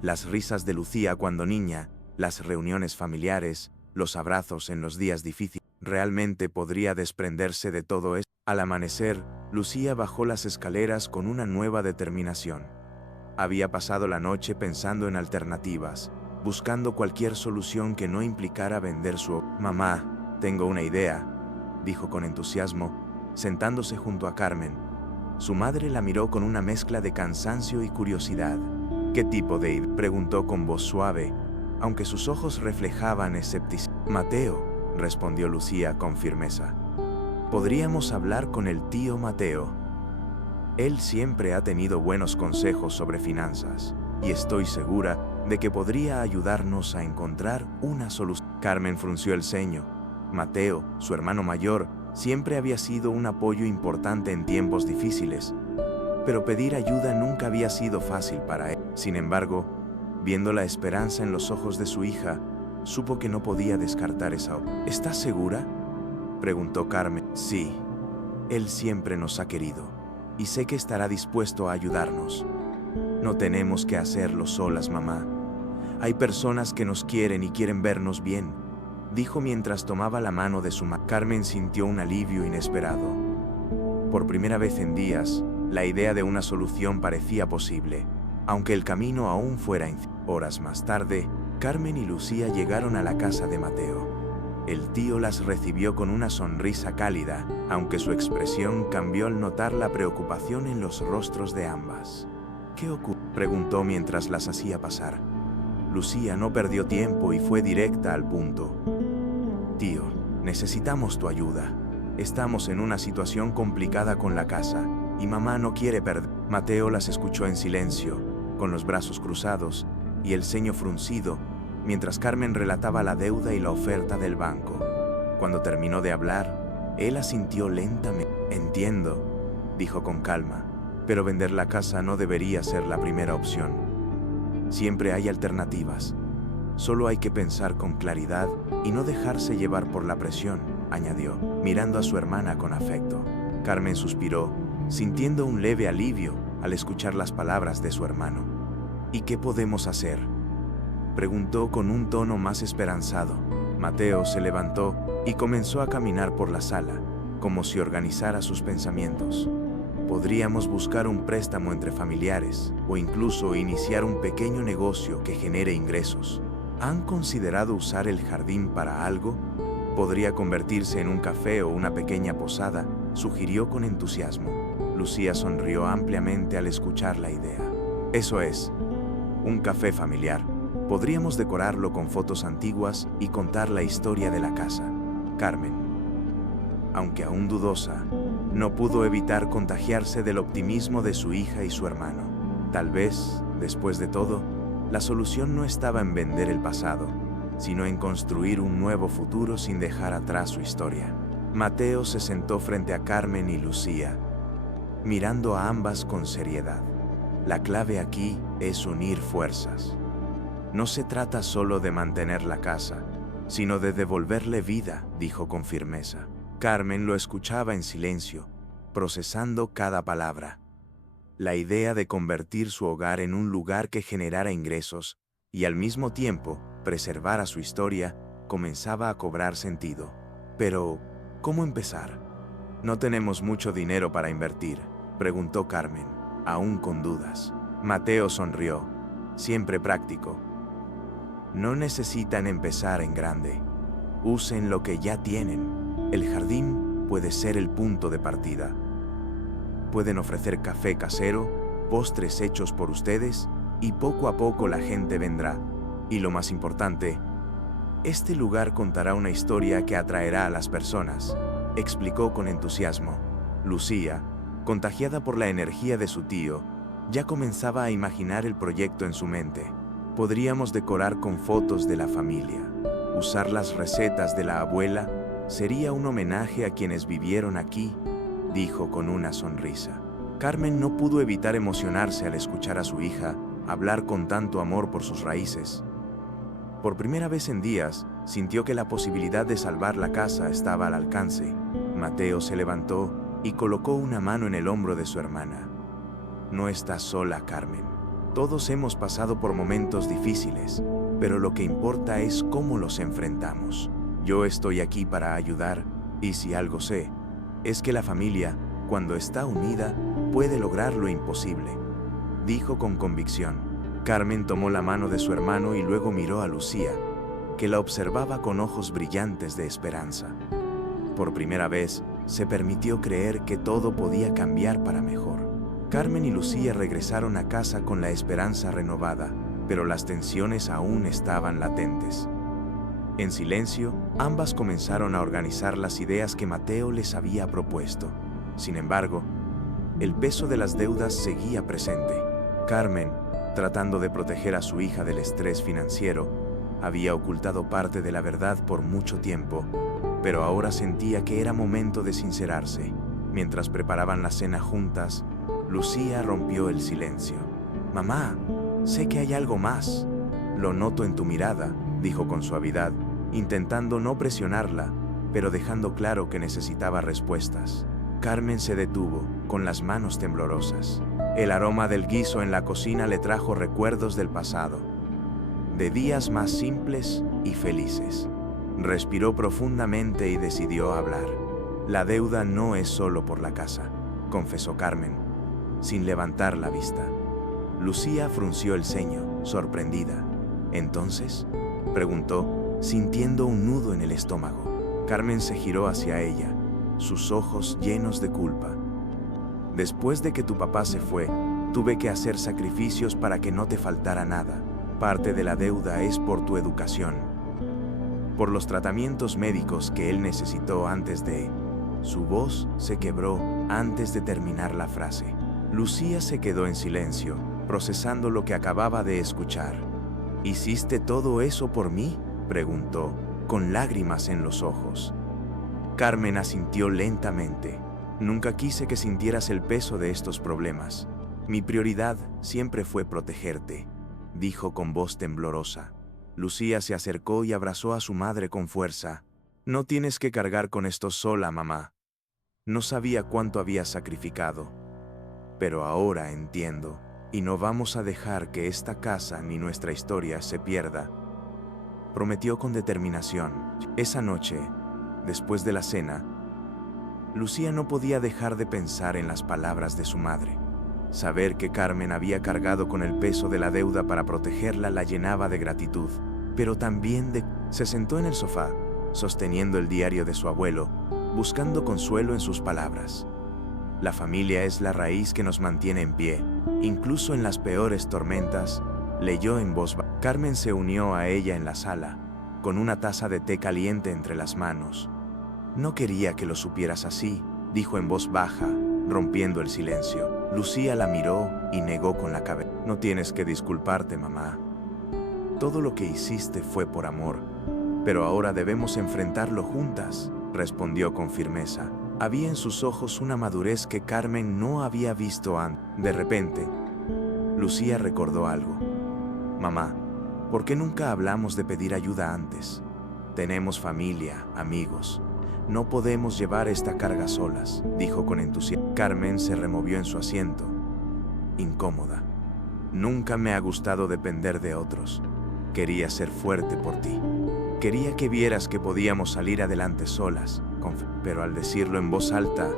Las risas de Lucía cuando niña, las reuniones familiares, los abrazos en los días difíciles. Realmente podría desprenderse de todo esto. Al amanecer, Lucía bajó las escaleras con una nueva determinación. Había pasado la noche pensando en alternativas, buscando cualquier solución que no implicara vender su... Mamá, tengo una idea, dijo con entusiasmo, sentándose junto a Carmen. Su madre la miró con una mezcla de cansancio y curiosidad. ¿Qué tipo de idea?, preguntó con voz suave, aunque sus ojos reflejaban escepticismo. Mateo, respondió Lucía con firmeza. Podríamos hablar con el tío Mateo. Él siempre ha tenido buenos consejos sobre finanzas, y estoy segura de que podría ayudarnos a encontrar una solución. Carmen frunció el ceño. Mateo, su hermano mayor, siempre había sido un apoyo importante en tiempos difíciles, pero pedir ayuda nunca había sido fácil para él. Sin embargo, viendo la esperanza en los ojos de su hija, supo que no podía descartar esa opción. ¿Estás segura?, preguntó Carmen. Sí, él siempre nos ha querido, y sé que estará dispuesto a ayudarnos. No tenemos que hacerlo solas, mamá. Hay personas que nos quieren y quieren vernos bien, dijo mientras tomaba la mano de su madre. Carmen sintió un alivio inesperado. Por primera vez en días, la idea de una solución parecía posible, aunque el camino aún fuera incierto. Horas más tarde, Carmen y Lucía llegaron a la casa de Mateo. El tío las recibió con una sonrisa cálida, aunque su expresión cambió al notar la preocupación en los rostros de ambas. ¿Qué ocurre?, preguntó mientras las hacía pasar. Lucía no perdió tiempo y fue directa al punto. Tío, necesitamos tu ayuda. Estamos en una situación complicada con la casa, y mamá no quiere perder. Mateo las escuchó en silencio, con los brazos cruzados y el ceño fruncido, mientras Carmen relataba la deuda y la oferta del banco. Cuando terminó de hablar, él asintió lentamente. Entiendo, dijo con calma, pero vender la casa no debería ser la primera opción. Siempre hay alternativas. Solo hay que pensar con claridad y no dejarse llevar por la presión, añadió, mirando a su hermana con afecto. Carmen suspiró, sintiendo un leve alivio al escuchar las palabras de su hermano. ¿Y qué podemos hacer?, preguntó con un tono más esperanzado. Mateo se levantó y comenzó a caminar por la sala, como si organizara sus pensamientos. Podríamos buscar un préstamo entre familiares o incluso iniciar un pequeño negocio que genere ingresos. ¿Han considerado usar el jardín para algo? Podría convertirse en un café o una pequeña posada, sugirió con entusiasmo. Lucía sonrió ampliamente al escuchar la idea. Eso es, un café familiar. Podríamos decorarlo con fotos antiguas y contar la historia de la casa. Carmen, aunque aún dudosa, no pudo evitar contagiarse del optimismo de su hija y su hermano. Tal vez, después de todo, la solución no estaba en vender el pasado, sino en construir un nuevo futuro sin dejar atrás su historia. Mateo se sentó frente a Carmen y Lucía, mirando a ambas con seriedad. La clave aquí es unir fuerzas. No se trata solo de mantener la casa, sino de devolverle vida, dijo con firmeza. Carmen lo escuchaba en silencio, procesando cada palabra. La idea de convertir su hogar en un lugar que generara ingresos y al mismo tiempo preservara su historia comenzaba a cobrar sentido. Pero, ¿cómo empezar? No tenemos mucho dinero para invertir, preguntó Carmen, aún con dudas. Mateo sonrió, siempre práctico. No necesitan empezar en grande. Usen lo que ya tienen. El jardín puede ser el punto de partida. Pueden ofrecer café casero, postres hechos por ustedes, y poco a poco la gente vendrá. Y lo más importante, este lugar contará una historia que atraerá a las personas, explicó con entusiasmo. Lucía, contagiada por la energía de su tío, ya comenzaba a imaginar el proyecto en su mente. Podríamos decorar con fotos de la familia. Usar las recetas de la abuela sería un homenaje a quienes vivieron aquí, dijo con una sonrisa. Carmen no pudo evitar emocionarse al escuchar a su hija hablar con tanto amor por sus raíces. Por primera vez en días, sintió que la posibilidad de salvar la casa estaba al alcance. Mateo se levantó y colocó una mano en el hombro de su hermana. No estás sola, Carmen. Todos hemos pasado por momentos difíciles, pero lo que importa es cómo los enfrentamos. Yo estoy aquí para ayudar, y si algo sé, es que la familia, cuando está unida, puede lograr lo imposible, dijo con convicción. Carmen tomó la mano de su hermano y luego miró a Lucía, que la observaba con ojos brillantes de esperanza. Por primera vez, se permitió creer que todo podía cambiar para mejor. Carmen y Lucía regresaron a casa con la esperanza renovada, pero las tensiones aún estaban latentes. En silencio, ambas comenzaron a organizar las ideas que Mateo les había propuesto. Sin embargo, el peso de las deudas seguía presente. Carmen, tratando de proteger a su hija del estrés financiero, había ocultado parte de la verdad por mucho tiempo, pero ahora sentía que era momento de sincerarse. Mientras preparaban la cena juntas, Lucía rompió el silencio. «Mamá, sé que hay algo más. Lo noto en tu mirada», dijo con suavidad, intentando no presionarla, pero dejando claro que necesitaba respuestas. Carmen se detuvo, con las manos temblorosas. El aroma del guiso en la cocina le trajo recuerdos del pasado, de días más simples y felices. Respiró profundamente y decidió hablar. «La deuda no es solo por la casa», confesó Carmen, sin levantar la vista. Lucía frunció el ceño, sorprendida. «¿Entonces?», preguntó, sintiendo un nudo en el estómago. Carmen se giró hacia ella, sus ojos llenos de culpa. «Después de que tu papá se fue, tuve que hacer sacrificios para que no te faltara nada. Parte de la deuda es por tu educación, por los tratamientos médicos que él necesitó antes de...». Su voz se quebró antes de terminar la frase. Lucía se quedó en silencio, procesando lo que acababa de escuchar. «¿Hiciste todo eso por mí?», preguntó, con lágrimas en los ojos. Carmen asintió lentamente. «Nunca quise que sintieras el peso de estos problemas. Mi prioridad siempre fue protegerte», dijo con voz temblorosa. Lucía se acercó y abrazó a su madre con fuerza. «No tienes que cargar con esto sola, mamá. No sabía cuánto habías sacrificado. pero ahora entiendo, y no vamos a dejar que esta casa ni nuestra historia se pierda, prometió con determinación. Esa noche, después de la cena, Lucía no podía dejar de pensar en las palabras de su madre. Saber que Carmen había cargado con el peso de la deuda para protegerla la llenaba de gratitud, pero también de... Se sentó en el sofá, sosteniendo el diario de su abuelo, buscando consuelo en sus palabras. La familia es la raíz que nos mantiene en pie, incluso en las peores tormentas, leyó en voz baja. Carmen se unió a ella en la sala, con una taza de té caliente entre las manos. No quería que lo supieras así, dijo en voz baja, rompiendo el silencio. Lucía la miró y negó con la cabeza. No tienes que disculparte, mamá. Todo lo que hiciste fue por amor, pero ahora debemos enfrentarlo juntas, respondió con firmeza. Había en sus ojos una madurez que Carmen no había visto antes. De repente, Lucía recordó algo. Mamá, ¿por qué nunca hablamos de pedir ayuda antes? Tenemos familia, amigos. No podemos llevar esta carga solas, dijo con entusiasmo. Carmen se removió en su asiento, incómoda. Nunca me ha gustado depender de otros. Quería ser fuerte por ti. Quería que vieras que podíamos salir adelante solas, pero al decirlo en voz alta,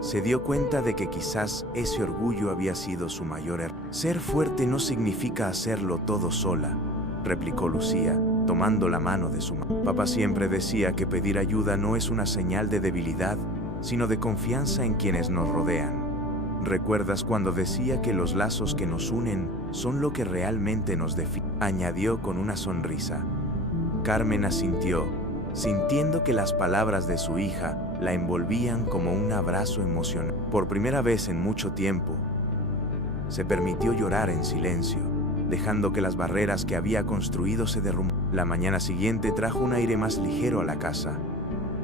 se dio cuenta de que quizás ese orgullo había sido su mayor error. Ser fuerte no significa hacerlo todo sola, replicó Lucía, tomando la mano de su madre. Papá siempre decía que pedir ayuda no es una señal de debilidad, sino de confianza en quienes nos rodean. ¿Recuerdas cuando decía que los lazos que nos unen son lo que realmente nos define? Añadió con una sonrisa. Carmen asintió, sintiendo que las palabras de su hija la envolvían como un abrazo emocional. Por primera vez en mucho tiempo, se permitió llorar en silencio, dejando que las barreras que había construido se derrumbaran. La mañana siguiente trajo un aire más ligero a la casa.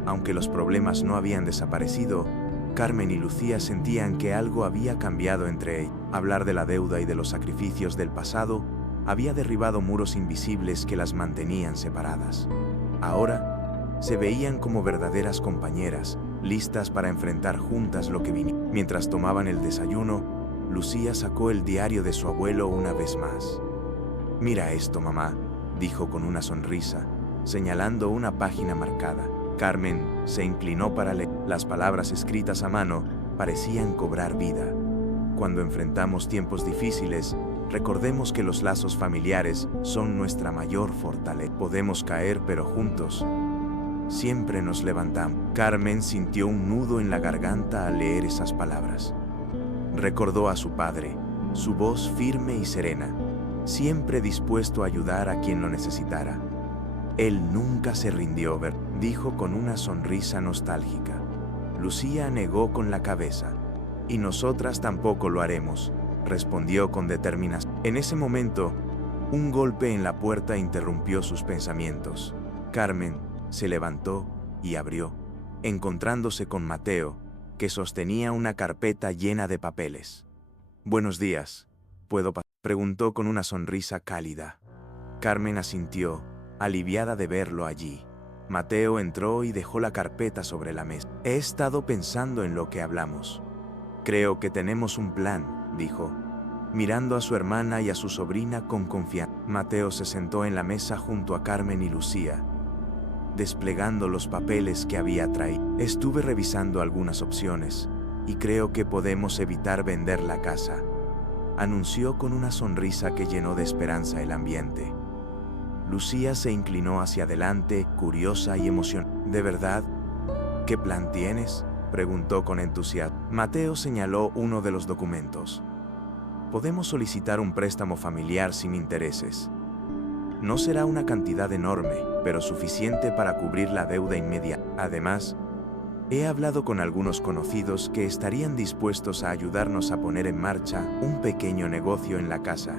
Aunque los problemas no habían desaparecido, Carmen y Lucía sentían que algo había cambiado entre ellos. Hablar de la deuda y de los sacrificios del pasado había derribado muros invisibles que las mantenían separadas. Ahora, se veían como verdaderas compañeras, listas para enfrentar juntas lo que viniera. Mientras tomaban el desayuno, Lucía sacó el diario de su abuelo una vez más. Mira esto, mamá, dijo con una sonrisa, señalando una página marcada. Carmen se inclinó para leer. Las palabras escritas a mano parecían cobrar vida. Cuando enfrentamos tiempos difíciles, recordemos que los lazos familiares son nuestra mayor fortaleza. Podemos caer, pero juntos siempre nos levantamos. Carmen sintió un nudo en la garganta al leer esas palabras. Recordó a su padre, su voz firme y serena, siempre dispuesto a ayudar a quien lo necesitara. Él nunca se rindió, dijo con una sonrisa nostálgica. Lucía negó con la cabeza. Y nosotras tampoco lo haremos, respondió con determinación. En ese momento, un golpe en la puerta interrumpió sus pensamientos. Carmen se levantó y abrió, encontrándose con Mateo, que sostenía una carpeta llena de papeles. «Buenos días, ¿puedo pasar?», preguntó con una sonrisa cálida. Carmen asintió, aliviada de verlo allí. Mateo entró y dejó la carpeta sobre la mesa. «He estado pensando en lo que hablamos. Creo que tenemos un plan», dijo, mirando a su hermana y a su sobrina con confianza. Mateo se sentó en la mesa junto a Carmen y Lucía, desplegando los papeles que había traído. «Estuve revisando algunas opciones, y creo que podemos evitar vender la casa», anunció con una sonrisa que llenó de esperanza el ambiente. Lucía se inclinó hacia adelante, curiosa y emocionada. «¿De verdad? ¿Qué plan tienes?», preguntó con entusiasmo. Mateo señaló uno de los documentos. «Podemos solicitar un préstamo familiar sin intereses. No será una cantidad enorme, pero suficiente para cubrir la deuda inmediata. Además, he hablado con algunos conocidos que estarían dispuestos a ayudarnos a poner en marcha un pequeño negocio en la casa.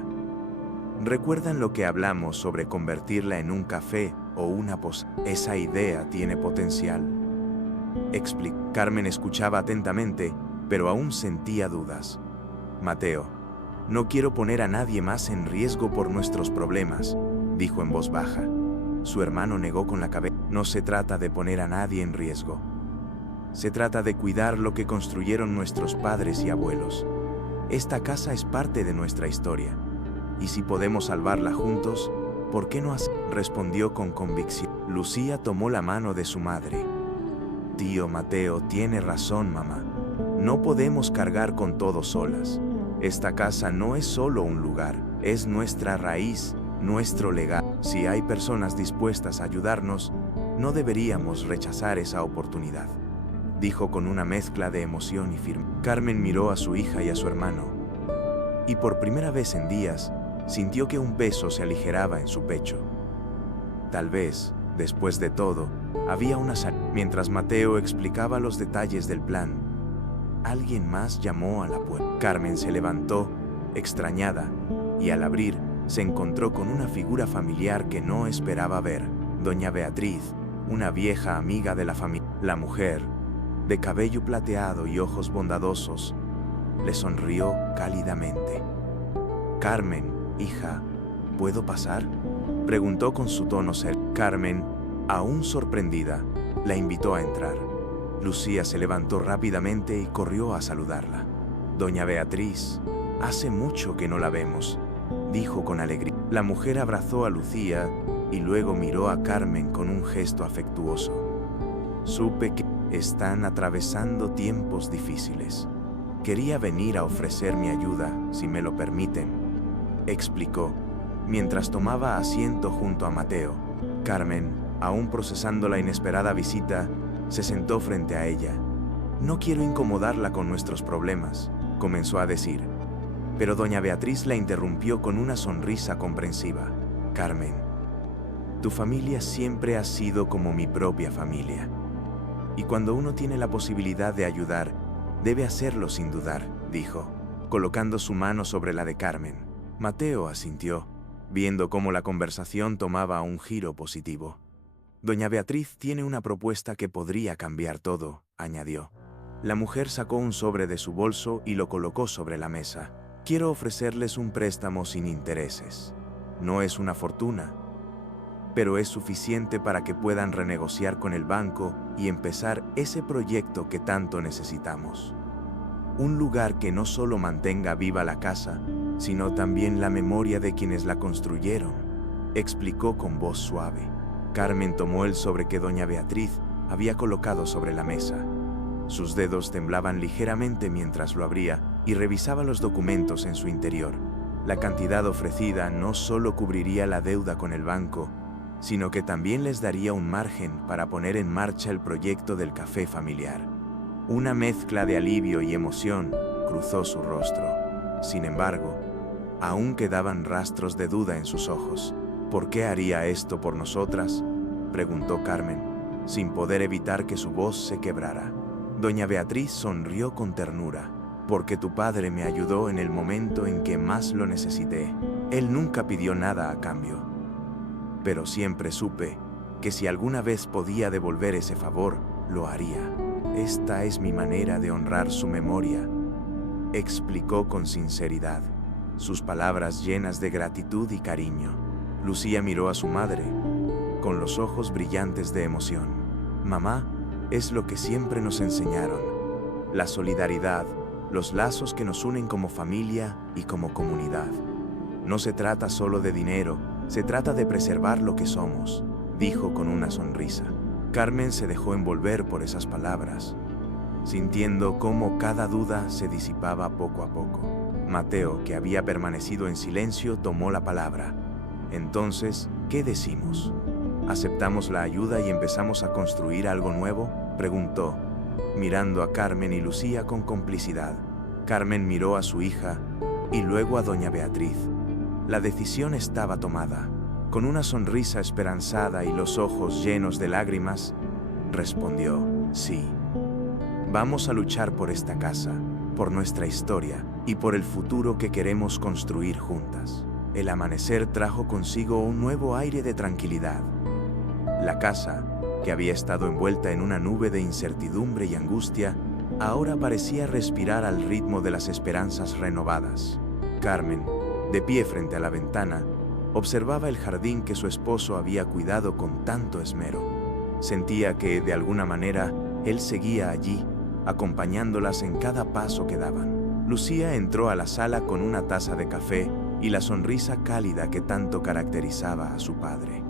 ¿Recuerdan lo que hablamos sobre convertirla en un café o una posada? Esa idea tiene potencial», explicó. Carmen escuchaba atentamente, pero aún sentía dudas. «Mateo, no quiero poner a nadie más en riesgo por nuestros problemas», dijo en voz baja. Su hermano negó con la cabeza. «No se trata de poner a nadie en riesgo. Se trata de cuidar lo que construyeron nuestros padres y abuelos. Esta casa es parte de nuestra historia. Y si podemos salvarla juntos, ¿por qué no así?, respondió con convicción. Lucía tomó la mano de su madre. Tío Mateo tiene razón, mamá. No podemos cargar con todo solas. Esta casa no es solo un lugar, es nuestra raíz, nuestro legado. Si hay personas dispuestas a ayudarnos, no deberíamos rechazar esa oportunidad, dijo con una mezcla de emoción y firmeza. Carmen miró a su hija y a su hermano, y por primera vez en días, sintió que un peso se aligeraba en su pecho. Tal vez, después de todo, había una salida. Mientras Mateo explicaba los detalles del plan, alguien más llamó a la puerta. Carmen se levantó, extrañada, y al abrir, se encontró con una figura familiar que no esperaba ver. Doña Beatriz, una vieja amiga de la familia. La mujer, de cabello plateado y ojos bondadosos, le sonrió cálidamente. Carmen, hija, ¿puedo pasar?, preguntó con su tono serio. Carmen, aún sorprendida, la invitó a entrar. Lucía se levantó rápidamente y corrió a saludarla. Doña Beatriz, hace mucho que no la vemos, dijo con alegría. La mujer abrazó a Lucía y luego miró a Carmen con un gesto afectuoso. Supe que están atravesando tiempos difíciles. Quería venir a ofrecer mi ayuda, si me lo permiten, explicó, mientras tomaba asiento junto a Mateo. Carmen, aún procesando la inesperada visita, se sentó frente a ella. No quiero incomodarla con nuestros problemas, comenzó a decir, pero doña Beatriz la interrumpió con una sonrisa comprensiva. Carmen, tu familia siempre ha sido como mi propia familia. Y cuando uno tiene la posibilidad de ayudar, debe hacerlo sin dudar, dijo, colocando su mano sobre la de Carmen. Mateo asintió, viendo cómo la conversación tomaba un giro positivo. Doña Beatriz tiene una propuesta que podría cambiar todo, añadió. La mujer sacó un sobre de su bolso y lo colocó sobre la mesa. Quiero ofrecerles un préstamo sin intereses. No es una fortuna, pero es suficiente para que puedan renegociar con el banco y empezar ese proyecto que tanto necesitamos. Un lugar que no solo mantenga viva la casa, sino también la memoria de quienes la construyeron, explicó con voz suave. Carmen tomó el sobre que doña Beatriz había colocado sobre la mesa. Sus dedos temblaban ligeramente mientras lo abría y revisaba los documentos en su interior. La cantidad ofrecida no solo cubriría la deuda con el banco, sino que también les daría un margen para poner en marcha el proyecto del café familiar. Una mezcla de alivio y emoción cruzó su rostro. Sin embargo, aún quedaban rastros de duda en sus ojos. ¿Por qué haría esto por nosotras?, preguntó Carmen, sin poder evitar que su voz se quebrara. Doña Beatriz sonrió con ternura. Porque tu padre me ayudó en el momento en que más lo necesité. Él nunca pidió nada a cambio. Pero siempre supe que si alguna vez podía devolver ese favor, lo haría. Esta es mi manera de honrar su memoria, explicó con sinceridad, sus palabras llenas de gratitud y cariño. Lucía miró a su madre, con los ojos brillantes de emoción. Mamá, es lo que siempre nos enseñaron. La solidaridad, los lazos que nos unen como familia y como comunidad. No se trata solo de dinero, se trata de preservar lo que somos, dijo con una sonrisa. Carmen se dejó envolver por esas palabras, sintiendo cómo cada duda se disipaba poco a poco. Mateo, que había permanecido en silencio, tomó la palabra. Entonces, ¿qué decimos? ¿Aceptamos la ayuda y empezamos a construir algo nuevo?, preguntó, mirando a Carmen y Lucía con complicidad. Carmen miró a su hija y luego a doña Beatriz. La decisión estaba tomada. Con una sonrisa esperanzada y los ojos llenos de lágrimas, respondió, sí. Vamos a luchar por esta casa, por nuestra historia y por el futuro que queremos construir juntas. El amanecer trajo consigo un nuevo aire de tranquilidad. La casa, que había estado envuelta en una nube de incertidumbre y angustia, ahora parecía respirar al ritmo de las esperanzas renovadas. Carmen, de pie frente a la ventana, observaba el jardín que su esposo había cuidado con tanto esmero. Sentía que, de alguna manera, él seguía allí, acompañándolas en cada paso que daban. Lucía entró a la sala con una taza de café y la sonrisa cálida que tanto caracterizaba a su padre.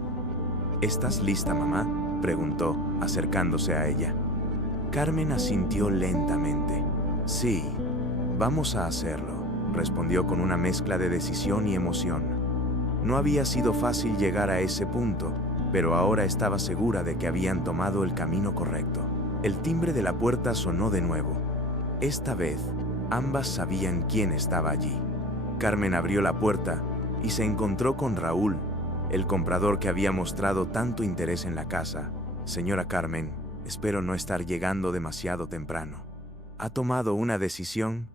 ¿Estás lista, mamá?, preguntó, acercándose a ella. Carmen asintió lentamente. Sí, vamos a hacerlo, respondió con una mezcla de decisión y emoción. No había sido fácil llegar a ese punto, pero ahora estaba segura de que habían tomado el camino correcto. El timbre de la puerta sonó de nuevo. Esta vez, ambas sabían quién estaba allí. Carmen abrió la puerta y se encontró con Raúl, el comprador que había mostrado tanto interés en la casa. Señora Carmen, espero no estar llegando demasiado temprano. ¿Ha tomado una decisión?,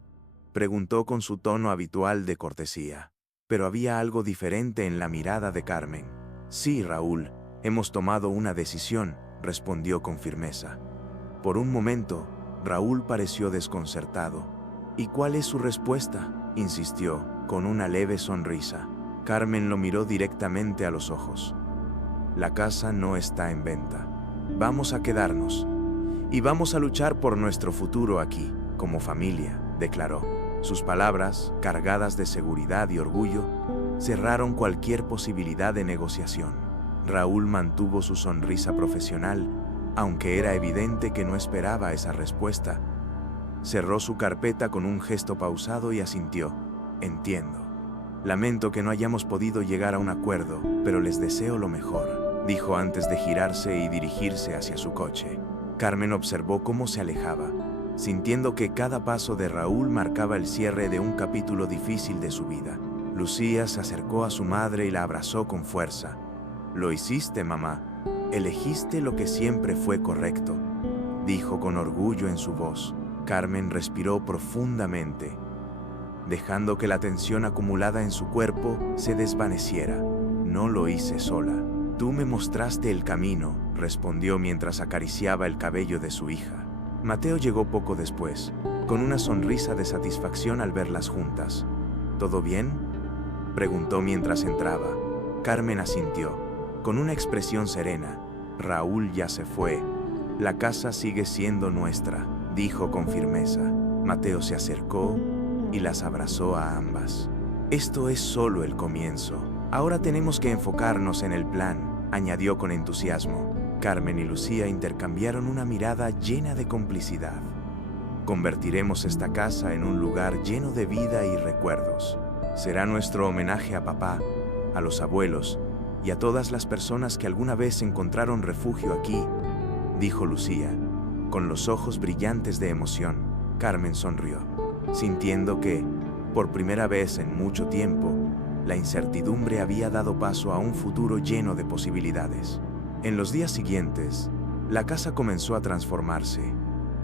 preguntó con su tono habitual de cortesía. Pero había algo diferente en la mirada de Carmen. Sí, Raúl, hemos tomado una decisión, respondió con firmeza. Por un momento, Raúl pareció desconcertado. ¿Y cuál es su respuesta?, insistió, con una leve sonrisa. Carmen lo miró directamente a los ojos. La casa no está en venta. Vamos a quedarnos. Y vamos a luchar por nuestro futuro aquí, como familia, declaró. Sus palabras, cargadas de seguridad y orgullo, cerraron cualquier posibilidad de negociación. Raúl mantuvo su sonrisa profesional, aunque era evidente que no esperaba esa respuesta. Cerró su carpeta con un gesto pausado y asintió. Entiendo. Lamento que no hayamos podido llegar a un acuerdo, pero les deseo lo mejor, dijo antes de girarse y dirigirse hacia su coche. Carmen observó cómo se alejaba, sintiendo que cada paso de Raúl marcaba el cierre de un capítulo difícil de su vida. Lucía se acercó a su madre y la abrazó con fuerza. Lo hiciste, mamá. Elegiste lo que siempre fue correcto, dijo con orgullo en su voz. Carmen respiró profundamente, dejando que la tensión acumulada en su cuerpo se desvaneciera. No lo hice sola. Tú me mostraste el camino, respondió mientras acariciaba el cabello de su hija. Mateo llegó poco después, con una sonrisa de satisfacción al verlas juntas. ¿Todo bien?, preguntó mientras entraba. Carmen asintió, con una expresión serena. Raúl ya se fue. La casa sigue siendo nuestra, dijo con firmeza. Mateo se acercó y las abrazó a ambas. Esto es solo el comienzo. Ahora tenemos que enfocarnos en el plan, añadió con entusiasmo. Carmen y Lucía intercambiaron una mirada llena de complicidad. Convertiremos esta casa en un lugar lleno de vida y recuerdos. Será nuestro homenaje a papá, a los abuelos y a todas las personas que alguna vez encontraron refugio aquí, dijo Lucía, con los ojos brillantes de emoción. Carmen sonrió, sintiendo que, por primera vez en mucho tiempo, la incertidumbre había dado paso a un futuro lleno de posibilidades. En los días siguientes, la casa comenzó a transformarse.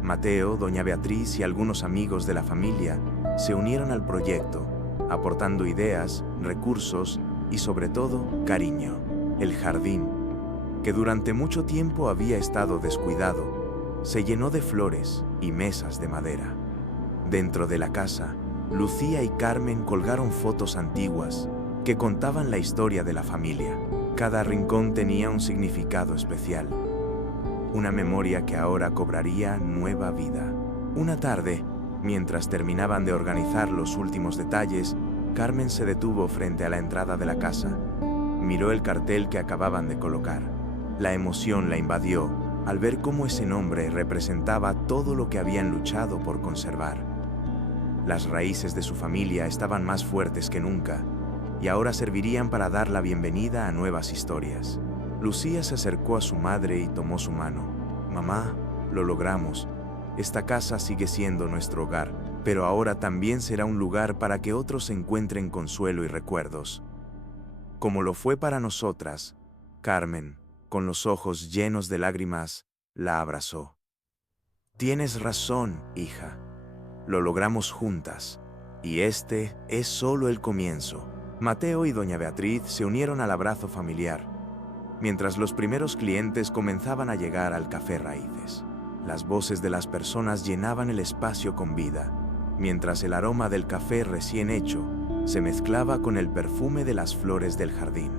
Mateo, doña Beatriz y algunos amigos de la familia se unieron al proyecto, aportando ideas, recursos y sobre todo, cariño. El jardín, que durante mucho tiempo había estado descuidado, se llenó de flores y mesas de madera. Dentro de la casa, Lucía y Carmen colgaron fotos antiguas que contaban la historia de la familia. Cada rincón tenía un significado especial, una memoria que ahora cobraría nueva vida. Una tarde, mientras terminaban de organizar los últimos detalles, Carmen se detuvo frente a la entrada de la casa. Miró el cartel que acababan de colocar. La emoción la invadió al ver cómo ese nombre representaba todo lo que habían luchado por conservar. Las raíces de su familia estaban más fuertes que nunca y ahora servirían para dar la bienvenida a nuevas historias. Lucía se acercó a su madre y tomó su mano. Mamá, lo logramos. Esta casa sigue siendo nuestro hogar, pero ahora también será un lugar para que otros encuentren consuelo y recuerdos. Como lo fue para nosotras, Carmen, con los ojos llenos de lágrimas, la abrazó. Tienes razón, hija. Lo logramos juntas, y este es solo el comienzo. Mateo y doña Beatriz se unieron al abrazo familiar, mientras los primeros clientes comenzaban a llegar al Café Raíces. Las voces de las personas llenaban el espacio con vida, mientras el aroma del café recién hecho se mezclaba con el perfume de las flores del jardín.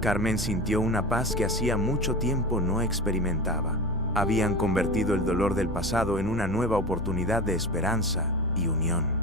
Carmen sintió una paz que hacía mucho tiempo no experimentaba. Habían convertido el dolor del pasado en una nueva oportunidad de esperanza y unión.